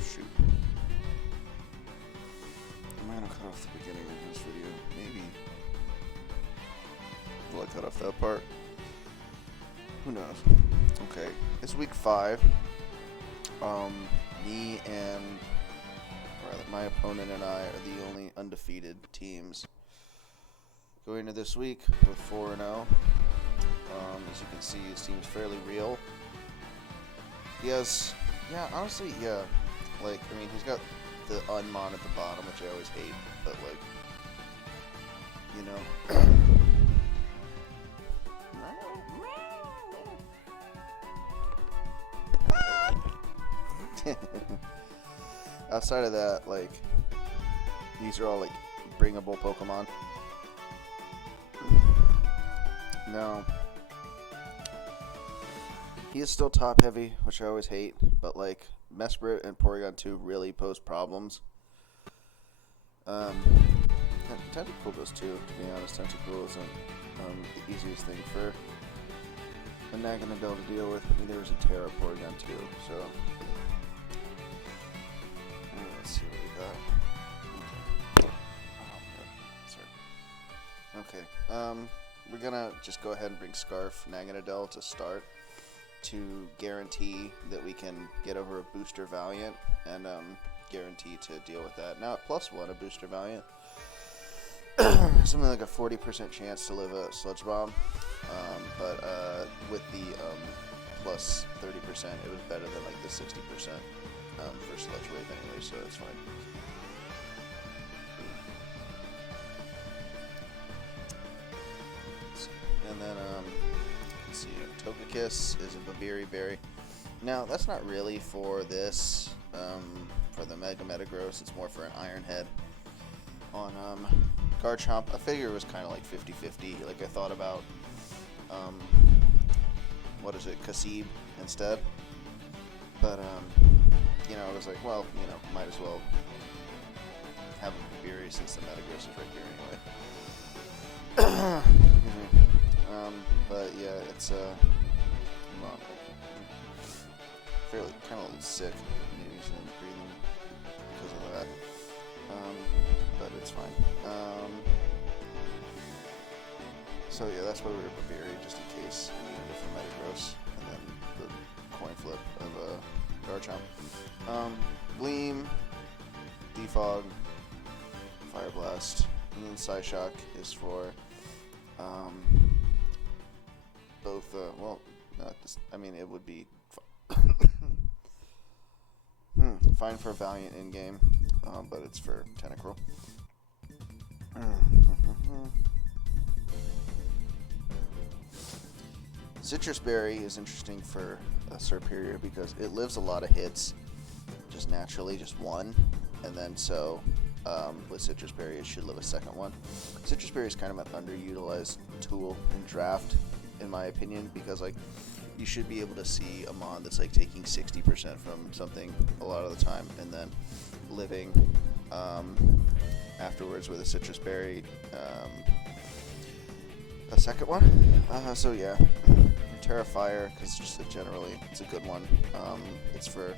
shoot. Am I gonna cut off the beginning of this video? Maybe. Will I cut off that part? Who knows? Okay, it's week 5. Me and, or rather, my opponent and I are the only undefeated teams going into this week with 4-0. As you can see, his team's fairly real. Yes, yeah, honestly, yeah. Like, I mean, he's got the unmon at the bottom, which I always hate, but like, you know. Outside of that, like, these are all like bringable Pokemon. No. He is still top heavy, which I always hate, but like Mesprit and Porygon 2 really pose problems. Tentacool does too, to be honest. Tentacool isn't the easiest thing for a Naganadel to deal with, but neither is a Terra Porygon 2, so let's see what we got. Okay, we're gonna just go ahead and bring Scarf Naganadel to start to guarantee that we can get over a Booster Valiant and guarantee to deal with that. Now at +1, a Booster Valiant, something like a 40% chance to live a Sludge Bomb, but with the plus 30%, it was better than like the 60% for Sludge Wave anyway, so it's fine. And then, let's see, Togekiss is a Babiri Berry. Now, that's not really for this, for the Mega Metagross, it's more for an Iron Head. On Garchomp, I figure it was kind of like 50-50, like I thought about, what is it, Kasib instead. But, you know, I was like, well, you know, might as well have a Babiri since the Metagross is right here anyway. But yeah, it's fairly kind of sick. Maybe he's breathing because of that. But it's fine. So yeah, that's why we were Babiri, just in case we needed it for Metagross, and then the coin flip of Garchomp. Gleam, Defog, Fire Blast, and then Psyshock is for both, well, not just, I mean, it would be fine for Valiant in-game, but it's for Tentacruel. Citrus Berry is interesting for Serperior because it lives a lot of hits, just naturally, just one, and then so with Citrus Berry it should live a second one. Citrus Berry is kind of an underutilized tool in draft, in my opinion, because like you should be able to see a mon that's like taking 60% from something a lot of the time and then living afterwards with a Citrus Berry a second one. So yeah, Terra Fire, because just generally it's a good one. It's for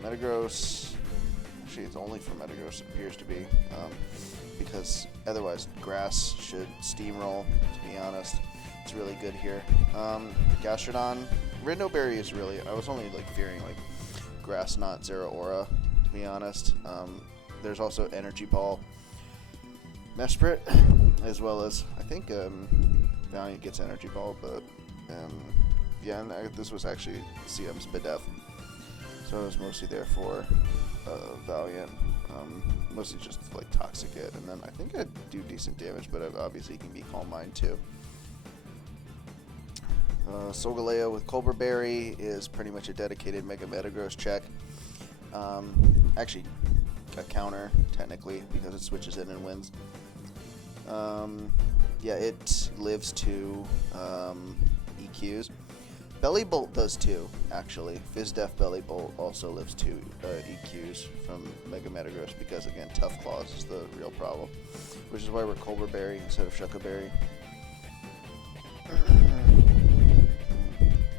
Metagross. Actually, it's only for Metagross, it appears to be, because otherwise Grass should steamroll, to be honest. It's really good here. Gastrodon, Rindoberry is really, I was only like fearing like Grass Knot Zeraora, to be honest. There's also Energy Ball, Mesprit, as well as, I think Valiant gets Energy Ball, but yeah, and this was actually CM's Bidef, so I was mostly there for Valiant, mostly just like Toxic Hit, and then I think I do decent damage, but obviously it can be Calm Mind too. Solgaleo with Colbur Berry is pretty much a dedicated Mega Metagross check. Actually, a counter, technically, because it switches in and wins. Yeah, it lives to EQs. Belly Bolt does too, actually. Fizdef Belly Bolt also lives to EQs from Mega Metagross because, again, Tough Claws is the real problem, which is why we're Colbur Berry instead of Shucca Berry.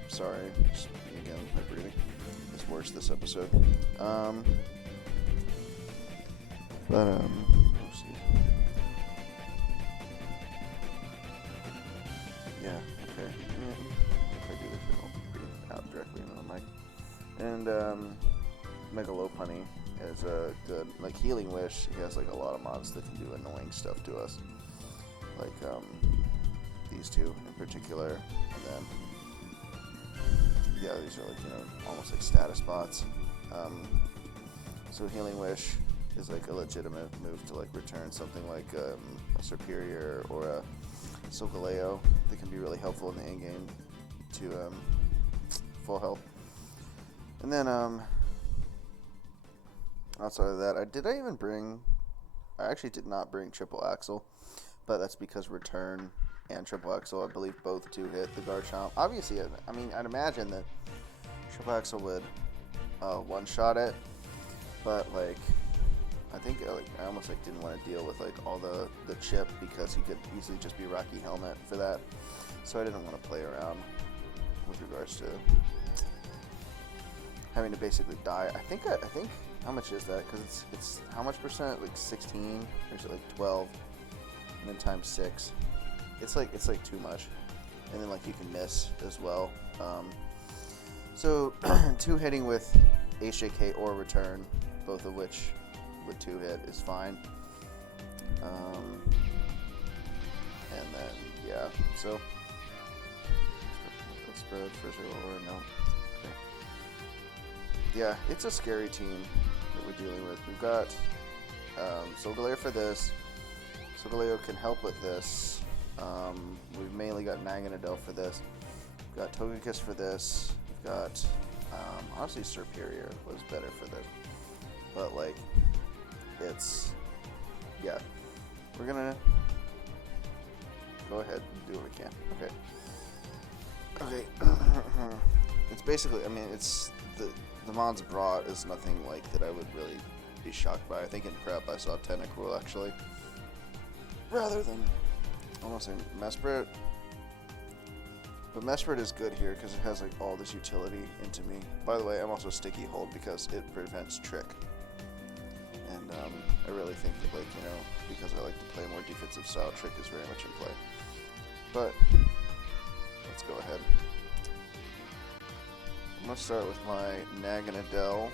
Sorry, just, again, my breathing. It's worse this episode. Yeah, okay. If I do this, it won't breathe out directly into the mic. And Megalopunny is a good, like, Healing Wish. He has like a lot of mods that can do annoying stuff to us, like these two in particular. And then yeah, these are like, you know, almost like status bots. So Healing Wish is like a legitimate move to like return something like a Superior or a Solgaleo that can be really helpful in the end game to full health. And then outside of that, I actually did not bring Triple Axle, but that's because Return and Triple Axle, I believe, both do hit the Garchomp. Obviously, I mean, I'd imagine that Triple Axle would one-shot it, but like, I think I almost like didn't want to deal with like all the chip, because he could easily just be Rocky Helmet for that. So I didn't want to play around with regards to having to basically die. I think how much is that? Because it's how much percent? Like 16, or is it like 12? And then times 6. It's like too much. And then like you can miss as well. So 2 hitting with HJK or Return, both of which with 2 hit is fine. And then yeah, so let's spread for Zeraora. No. Okay. Yeah, it's a scary team that we're dealing with. We've got Solgaleo for this. Solgaleo can help with this. We've mainly got Naganadel for this. We've got Togekiss for this. We've got honestly Superior was better for this. But like, it's, yeah, we're gonna go ahead and do what we can. Okay. It's basically, I mean, it's the mods brought is nothing like that I would really be shocked by. I think in prep I saw Tentacruel actually, rather than almost saying Mesprit. But Mesprit is good here because it has like all this utility into me. By the way, I'm also Sticky Hold because it prevents Trick. And I really think that, like, you know, because I like to play more defensive style, Trick is very much in play. But let's go ahead. I'm gonna start with my Naganadel.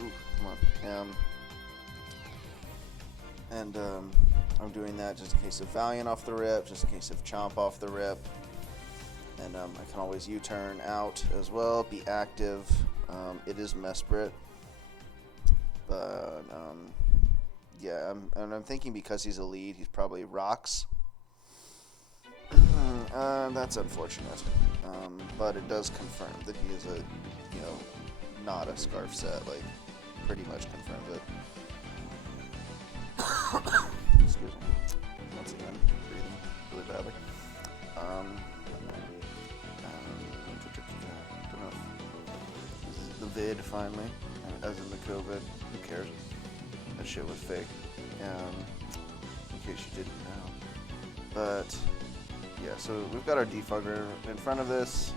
Ooh, come on. And I'm doing that just in case of Valiant off the rip, just in case of Chomp off the rip. And I can always U-turn out as well, be active. It is Mesprit. But yeah, I'm thinking because he's a lead, he's probably Rocks. That's unfortunate. But it does confirm that he is a, you know, not a Scarf set. Like, pretty much confirms it. Excuse me. Once again, breathing really badly. Don't know if this is the vid finally, as in the COVID. Who cares? That shit was fake. In case you didn't know. But yeah, so we've got our defogger in front of this.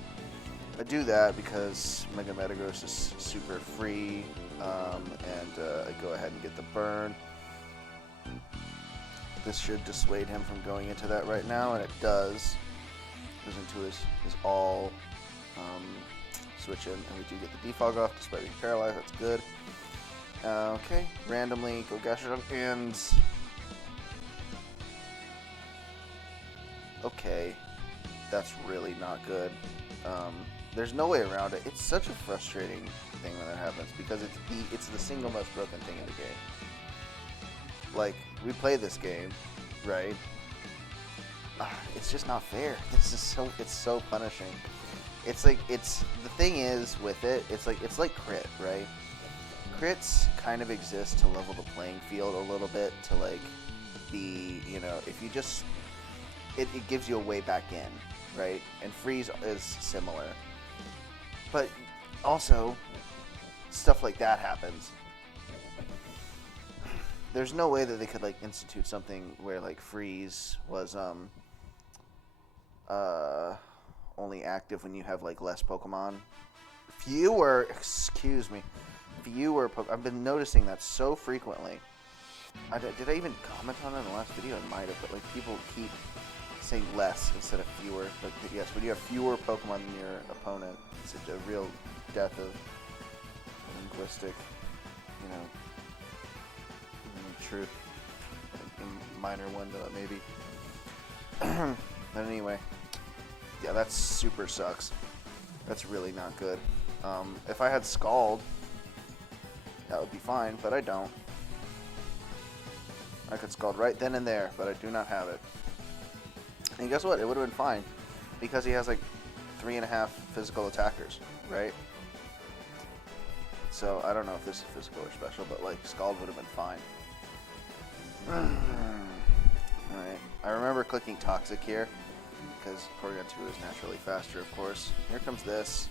I do that because Mega Metagross is super free, and I go ahead and get the burn. This should dissuade him from going into that right now, and it does. Goes into his all switch in, and we do get the defog off despite being paralyzed. That's good. Okay, randomly go Gastrodon, and okay, that's really not good. There's no way around it. It's such a frustrating thing when that happens because it's the single most broken thing in the game. Like, we play this game, right? It's just not fair. It's so punishing. It's like, the thing is with it, it's like crit, right? Crits kind of exist to level the playing field a little bit, to like be, you know, if you just, it gives you a way back in, right? And freeze is similar. But also, stuff like that happens. There's no way that they could like institute something where like freeze was only active when you have like less Pokemon, excuse me, viewer. I've been noticing that so frequently. Did I even comment on it in the last video? I might have, but like people keep saying less instead of fewer. But yes, when you have fewer Pokemon than your opponent, it's a real death of linguistic, you know, truth. A minor one, maybe. But anyway, yeah, that super sucks. That's really not good. If I had Scald, that would be fine, but I don't. I could Scald right then and there, but I do not have it. And guess what? It would have been fine, because he has like 3.5 physical attackers, right? So I don't know if this is physical or special, but like Scald would have been fine. Alright, I remember clicking Toxic here, because Porygon 2 is naturally faster, of course. Here comes this.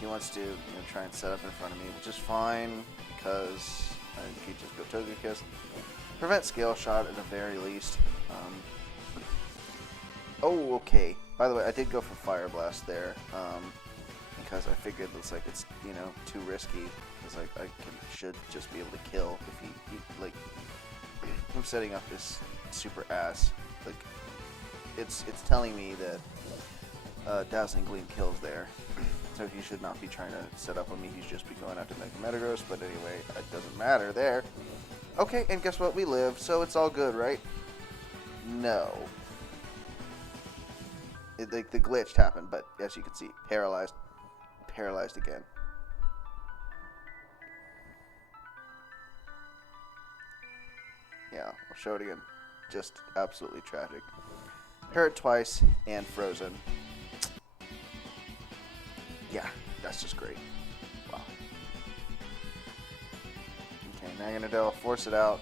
He wants to, try and set up in front of me, which is fine, because I could just go Togekiss. Prevent Scale Shot at the very least. Oh, okay. By the way, I did go for Fire Blast there, because I figured it's too risky, because I should just be able to kill if he like, him setting up his super ass. Like, it's telling me that Dazzling Gleam kills there, so he should not be trying to set up on me. He's just be going after Mega Metagross. But anyway, it doesn't matter there. Okay, and guess what? We live, so it's all good, right? No. The glitch happened, but as you can see, paralyzed. Paralyzed again. Yeah, I'll show it again. Just absolutely tragic. Parrot twice and frozen. Yeah, that's just great. Wow. Okay, now you're gonna do force it out.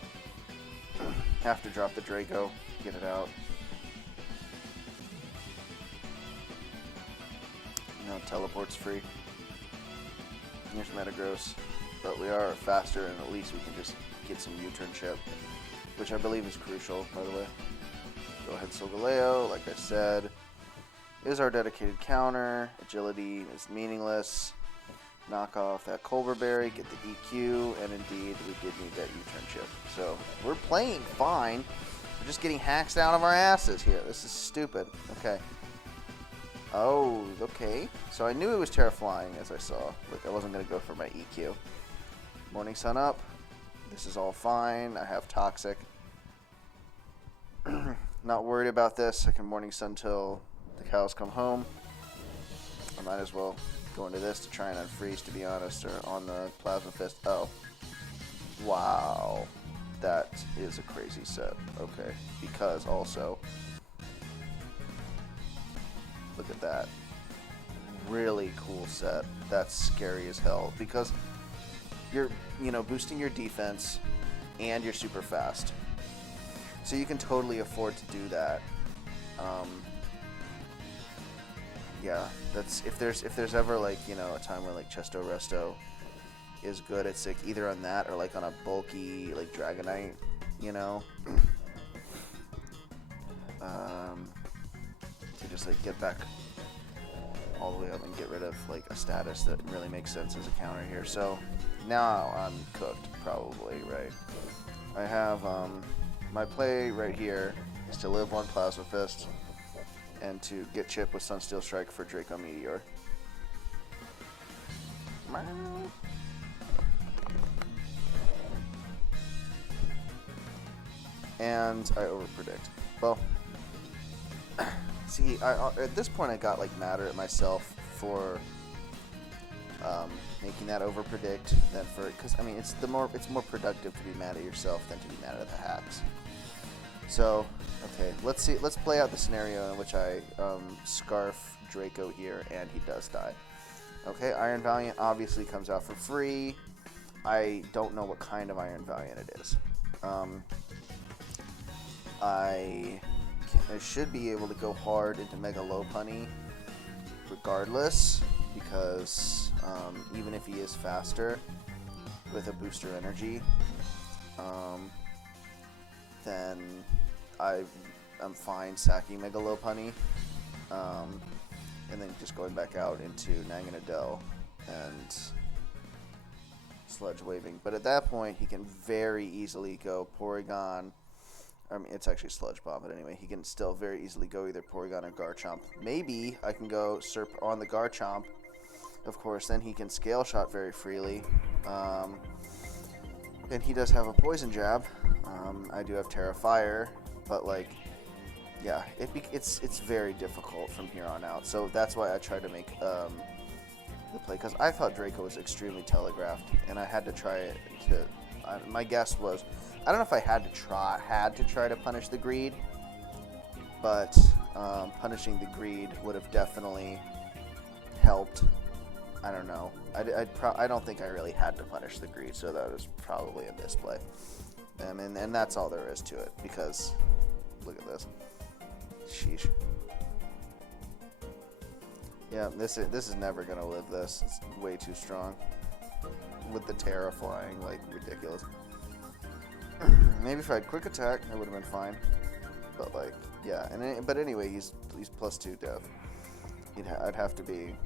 Have to drop the Draco, get it out. Teleport's free. Here's Metagross, but we are faster, and at least we can just get some U-turn chip, which I believe is crucial, by the way. Go ahead, Solgaleo, like I said, is our dedicated counter. Agility is meaningless. Knock off that Culver Berry, get the EQ, and indeed, we did need that U-turn chip. So, we're playing fine. We're just getting hacks out of our asses here. This is stupid. Okay. Oh, okay. So I knew it was Terra Flying, as I saw. Look, I wasn't going to go for my EQ. Morning Sun up. This is all fine. I have Toxic. Not worried about this. I can Morning Sun till the cows come home. I might as well go into this to try and unfreeze, to be honest, or on the Plasma Fist. Oh. Wow. That is a crazy set. Okay. Because also, look at that. Really cool set. That's scary as hell, because you're, boosting your defense and you're super fast. So you can totally afford to do that. Yeah, that's if there's ever like, a time where like Chesto Resto is good, it's like either on that or like on a bulky like Dragonite, to just like get back all the way up and get rid of like a status that really makes sense as a counter here. So now I'm cooked, probably, right? I have my play right here is to live one Plasma Fist and to get chip with Sunsteel Strike for Draco Meteor. And I overpredict. Well, see, at this point I got like madder at myself for making that overpredict than for, because I mean it's more productive to be mad at yourself than to be mad at the hacks. So okay, let's play out the scenario in which I scarf Draco here and he does die. Okay, Iron Valiant obviously comes out for free. I don't know what kind of Iron Valiant it is. I should be able to go hard into Mega Lopunny regardless, because even if he is faster with a booster energy, then I'm fine sacking Mega Lopunny, and then just going back out into Naganadel and Sludge Waving. But at that point, he can very easily go Porygon. I mean, it's actually Sludge Bomb, but anyway, he can still very easily go either Porygon or Garchomp. Maybe I can go Serp on the Garchomp. Of course, then he can Scale Shot very freely. And he does have a Poison Jab. I do have Terra Fire, but like, yeah, it's very difficult from here on out. So that's why I tried to make the play, because I thought Draco was extremely telegraphed, and I had to try it to. My guess was, I don't know if I had to try to punish the Greed, but punishing the Greed would have definitely helped. I don't know. I don't think I really had to punish the Greed, so that was probably a misplay. And that's all there is to it, because look at this. Sheesh. Yeah, this is never gonna live this. It's way too strong. With the Terra flying, like, ridiculous. Maybe if I had Quick Attack, I would have been fine. But like, yeah. But anyway, he's +2 Death. I'd have to be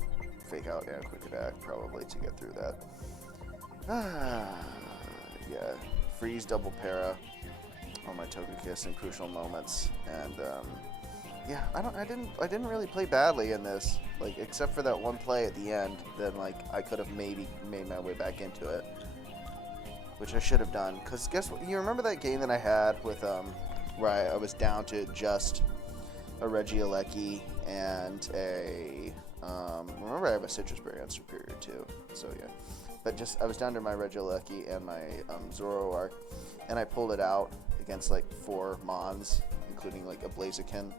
Fake Out and Quick Attack probably to get through that. Yeah. Freeze, double Para on my Togekiss in crucial moments, and yeah, I didn't really play badly in this, like, except for that one play at the end. Then like I could have maybe made my way back into it, which I should have done. Cause guess what? You remember that game that I had with where I was down to just a Regieleki and a remember I have a Citrus Berry on Superior too. So yeah. But just, I was down to my Regieleki and my Zoroark, and I pulled it out against like 4 Mons, including like a Blaziken.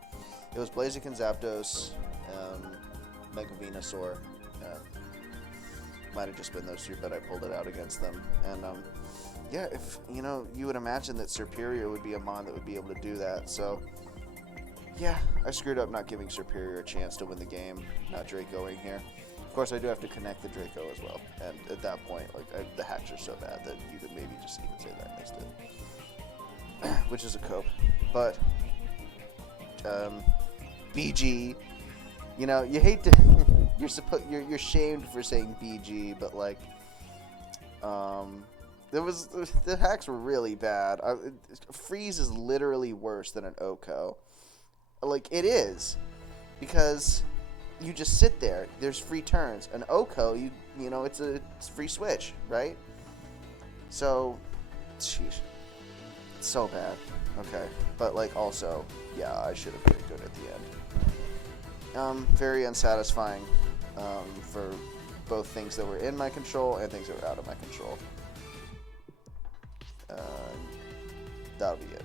It was Blaziken, Zapdos, Mega Venusaur. Might have just been those 3, but I pulled it out against them. And yeah, if you would imagine that Superior would be a Mon that would be able to do that. So yeah, I screwed up not giving Superior a chance to win the game, not Dracoing here. Of course, I do have to connect the Draco as well, and at that point, like, the hacks are so bad that you could maybe just even say that I missed it, which is a cope. But BG, you hate to, you're shamed for saying BG, but like, the hacks were really bad. Freeze is literally worse than an Oko. Like, it is, because you just sit there. There's free turns. An Oko, it's free switch, right? So, sheesh, it's so bad. Okay, but like also, yeah, I should have been good at the end. Very unsatisfying for both things that were in my control and things that were out of my control. That'll be it.